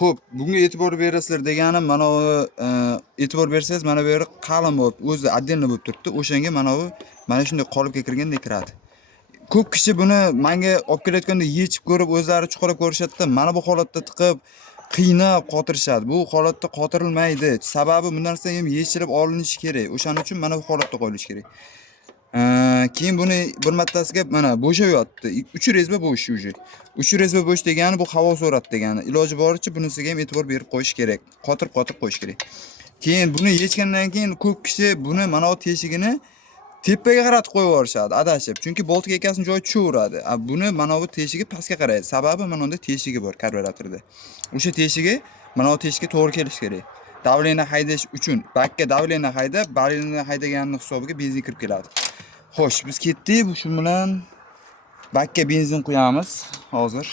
Xo'p, bunga e'tibor berasizlar deganim mana bu e'tibor bersangiz mana bu yeri qalin bo'lib, o'zi отдельно bo'lib turibdi. O'shanga mana bu mana shunday qolipga kirgandek kiradi. Ko'p kishi buni menga olib kelayotganda yechib ko'rib, o'zlari chuqurib ko'rishadi-da, mana bu holatda tiqib qiynab qotirishadi. Bu holatda qotirilmaydi. Sababi bu narsa ham yechilib olinishi kerak. O'shaning uchun mana bu holatda qo'yilishi kerak. Keyin buni bir martasiga mana bo'shab yotdi. 3 rezba bo'sh уже. 3 rezba bo'sh degani bu havo so'radi degani. Iloji boricha bunisiga ham e'tibor berib qo'yish kerak. Qotirib qo'yish kerak. Keyin buni yechgandan keyin ko'p kishi buni mana bu teshigini tepaga qaratib qo'yib yuborishadi, adashib. Chunki boltga ekkasini joyi tushaveradi. Buni mana bu teshigi pastga qaraydi. Sababi mana unda teshigi bor karburatorda. O'sha teshigi mana bu teshikka to'g'ri kelishi kerak. Davleni haydash uchun bakka davleni haydab, balinni haydaganning hisobiga benzin kirib keladi. Xo'sh, biz ketdik. Shu bilan bakka benzin quyamiz hozir.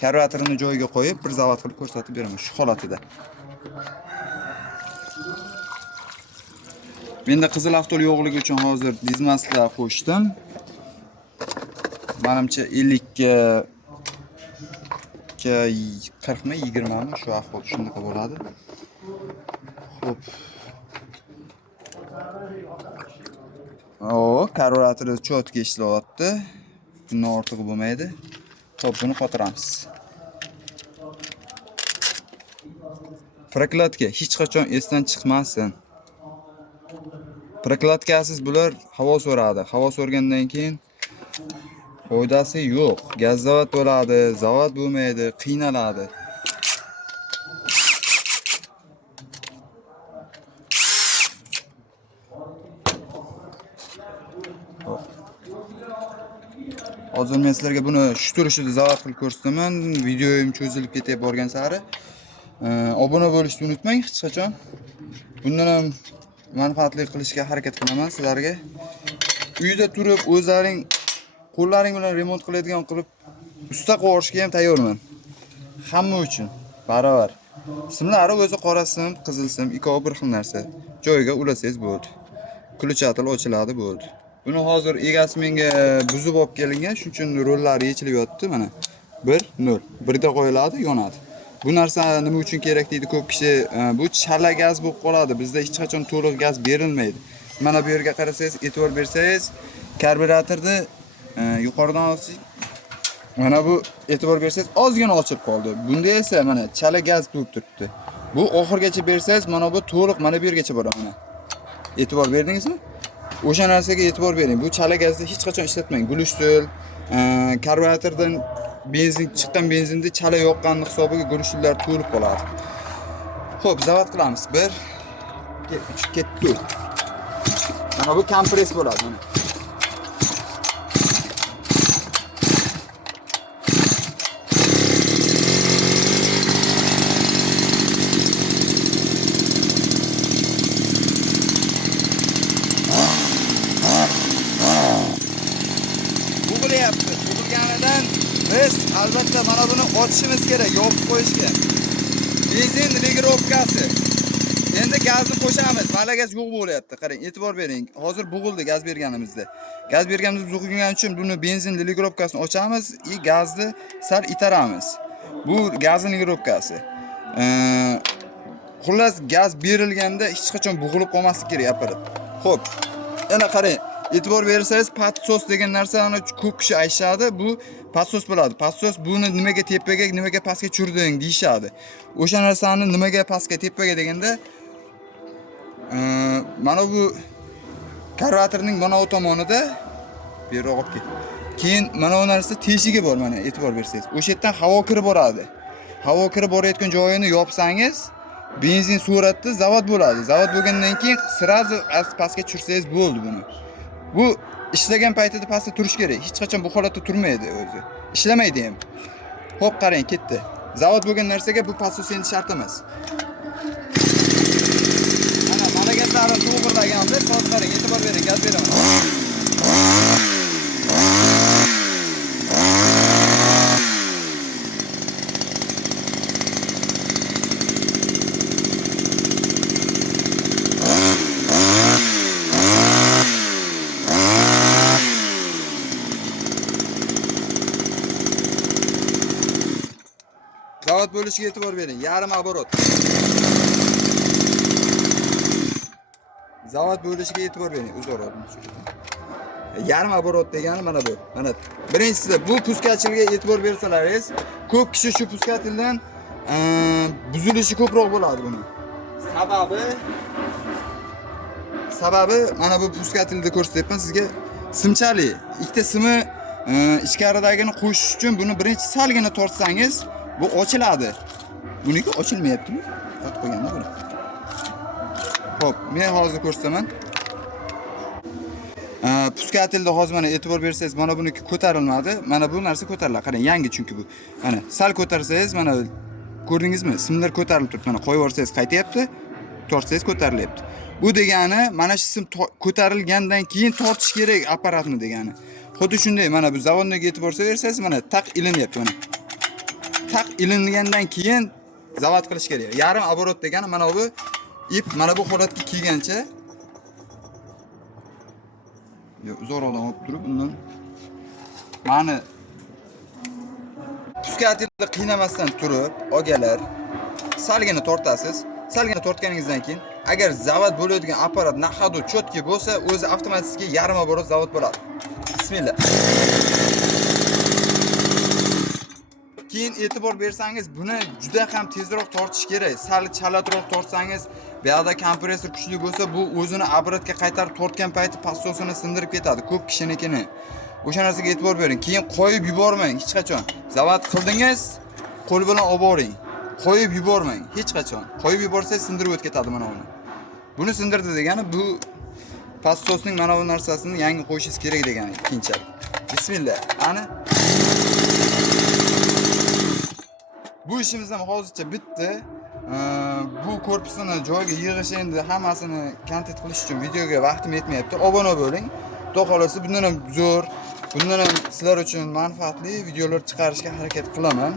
Karburatorni joyiga qo'yib, bir zavod qilib ko'rsatib beraman shu holatida. Menda qizil avtol yo'qligi uchun hozir dizmaslar qo'shdim. Menimcha 50 ga 40 mi 20 mi shu ahvol shunaqa bo'ladi. Xo'p. Karburator cho'tga ishlayapti. Bundan ortig'i bo'lmaydi. Xo'p, buni qotiramiz. Prokladka hech qachon esdan chiqmasin. Prokladkasiz bular havo so'radi. Havo so'rgandan keyin foydasi yo'q. Gaz zavod bo'ladi, zavod bo'lmaydi, qiynaladi. Hozir men sizlarga buni shu turishida zavod qilib ko'rsataman. Videoyim cho'zilib ketib borgan sari obuna bo'lishni unutmang hech qachon. Bundan ham manfaatli qilishga harakat qilaman sizlarga. Uyda turib o'zlaring qo'llaring bilan remont qiladigan qilib usta qo'yishga ham tayyorman. Hamma uchun barobar. Simlari o'zi qora sim, qizil sim, ikkovi bir xil narsa. Joyiga ulasangiz bo'ldi. Kulchatil ochiladi bo'ldi. Buni hozir egasi menga buzib olib kelingan, shuning uchun rollari yechilib yotdi mana. 1-0. Birda qo'yiladi, yonadi. Bu narsa nima uchun kerak deydi ko'p kishi. Bu chala gaz bo'lib qoladi. Bizda hech qachon to'liq gaz berilmaydi. Mana bu yerga qarasangiz, e'tibor bersangiz, karburatorni yuqoridan olsangiz, mana bu e'tibor bersangiz ozgina ochib qoldi. Bunda esa mana chala gaz bo'lib turibdi. Bu oxirgacha bersangiz, mana bu to'liq mana bu yergacha boradi mana. E'tibor berdingizmi? O'sha narsaga e'tibor bering. Bu chala gazni hech qachon ishlatmang. Gulishtul, karburatordan benzin chiqqan benzinni chala yoqqanning hisobiga gulishlar to'lib qoladi. Xo'p, zavod qilamiz. 1 2 ketdi. Mana bu kompress bo'ladi mana. Biz albatta mana buni ochishimiz kerak, yopib qo'yishga. Benzin regirovkasi. Endi gazni qo'shamiz. Mana gaz yo'q bo'lyapti. Qarang, e'tibor bering. Hozir bug'ildi gaz berganimizda. Gaz berganimiz bug'ilgani uchun buni benzin regirovkasini ochamiz va gazni sal itaramiz. Bu gazning regirovkasi. Xullas gaz berilganda hech qachon bug'ilib qolmasligi kerak apparat. Xo'p. Yana qarang. E'tibor bersangiz, patsos degan narsani ko'p kishi aytishadi. Bu patsos bo'ladi. Patsos buni nimaga tepaga, nimaga pastga tushirding deyshadi. O'sha narsani nimaga pastga, tepaga deganda mana bu karburatorning mana bu tomonida beroq olib ket. Keyin mana bu narsa teshigi bor mana, e'tibor bersangiz. O'sha yerdan havo kirib boradi. Havo kirib borayotgan joyini yopsangiz, benzin suratda zavod bo'ladi. Zavod bo'lgandan keyin sirazi pastga tushirsangiz bo'ldi buni. Bu ishlagan paytida pastda turish kerak. Hech qachon bu holatda turmaydi o'zi. Ishlamaydi ham. Xo'p, qarang, ketdi. Zavod bo'lgan narsaga bu patsos endi shart emas. Mana gazlarni to'g'irlaganda, soat qarang, e'tibor bering, gaz beraman. Zavod bo'lishiga e'tibor bering. Yarim оборот. Zavod bo'lishiga e'tibor bering. Uzr oldim. Yarim оборот degani mana bu. Mana birinchisi bu puskachilarga e'tibor bersalaringiz, ko'p kishi shu puskatildan buzilishi ko'proq bo'ladi buni. Sababi mana bu puskatilda ko'rsatyapman sizga. Simchali. Ikkita simi ichkaridagini qo'shish uchun buni birinchi salgina tortsangiz, bu ochiladi. Buniki ochilmayaptimi? Qotib qo'yganda buni. Xo'p, men hozir ko'rsataman. Puskatilda hozir mana e'tibor bersangiz, mana buniki ko'tarilmadi. Mana bu narsa ko'tariladi. Qarang, yangi chunki bu. Mana sal ko'tarsangiz, mana ko'rdingizmi? Simlar ko'tarilib turibdi. Mana qo'yib yuborsangiz qaytyapti, tortsangiz ko'tarilyapti. Bu degani mana shu sim ko'tarilgandan keyin tortish kerak apparatni degani. Xuddi shunday mana bu zavodga e'tibor bersangiz, mana taq ilinyapti mana. Taq ilingandan keyin zavod qilish kerak. Yarim оборот degani mana bu ip mana bu holatga kelgancha zo'r odam olib turib undan mani puskatilni qiynamasdan turib olganlar salgina tortasiz. Salgina tortganingizdan keyin agar zavod bo'ladigan apparat nahadu chotki bo'lsa, o'zi avtomatik yarim оборот zavod bo'ladi. Bismillah. Keyin e'tibor bersangiz, buni juda ham tezroq tortish kerak. Sal chalatroq tortsangiz, bu yerda kompressor kuchli bo'lsa, bu o'zini оборотga qaytarib tortgan payti passosini sindirib ketadi. Ko'p kishinikini. O'sha narsaga e'tibor bering. Keyin qo'yib yubormang hech qachon. Zavod qildingiz, qo'l bilan olib boring. Qo'yib yubormang hech qachon. Qo'yib yuborsangiz sindirib o'tib ketadi mana buni. Buni sindirdi degani bu passosning mana bu narsasini yangi qo'yishingiz kerak degani keyinchalik. Bismillah. Ani bu ishimiz ham hozircha bitdi. Bu korpusini joyiga yig'ish endi hammasini kontent qilish uchun videoga vaqtim yetmayapti. Obuna bo'ling. Xudo xolasa bundan ham zo'r, bundan ham sizlar uchun manfaatli videolar chiqarishga harakat qilaman.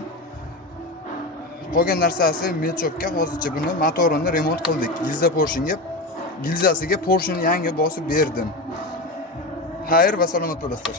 Qolgan narsasi Melchopga hozircha buni motorini remont qildik. Gilza Porschega gilzasiga Porscheni yangi bosib berdim. Xayr va salomat bo'lasizlar.